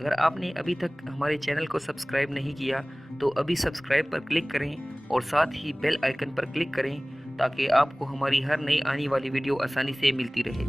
अगर आपने अभी तक हमारे चैनल को सब्सक्राइब नहीं किया तो अभी सब्सक्राइब पर क्लिक करें और साथ ही बेल आइकन पर क्लिक करें ताकि आपको हमारी हर नई आने वाली वीडियो आसानी से मिलती रहे।